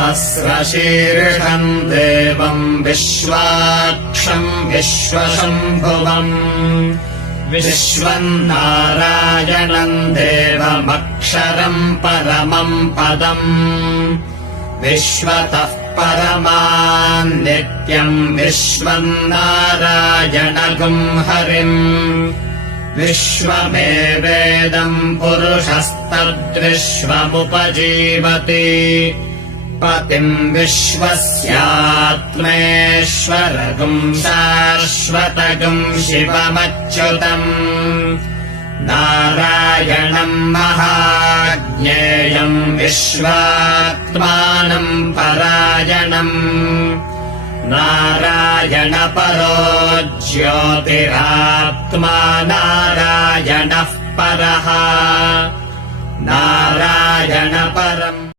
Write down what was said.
सहस्रशीर्षम् देवम् विश्वाक्षम् विश्वशम्भुवम् विश्वम् नारायणम् देवमक्षरम् परमम् पदम् विश्वतः परमान् नित्यम् विश्वम् नारायणगुम् हरिम् विश्वमेवेदम् पुरुषस्तद्विश्वमुपजीवति पतिम् विश्वस्यात्मेश्वरगुम् शाश्वतगुम् शिवमच्युतम् नारायणम् महाज्ञेयम् विश्वात्मानम् परायणम् नारायणपरो ज्योतिरात्मा नारायणः परः नारायणपरम्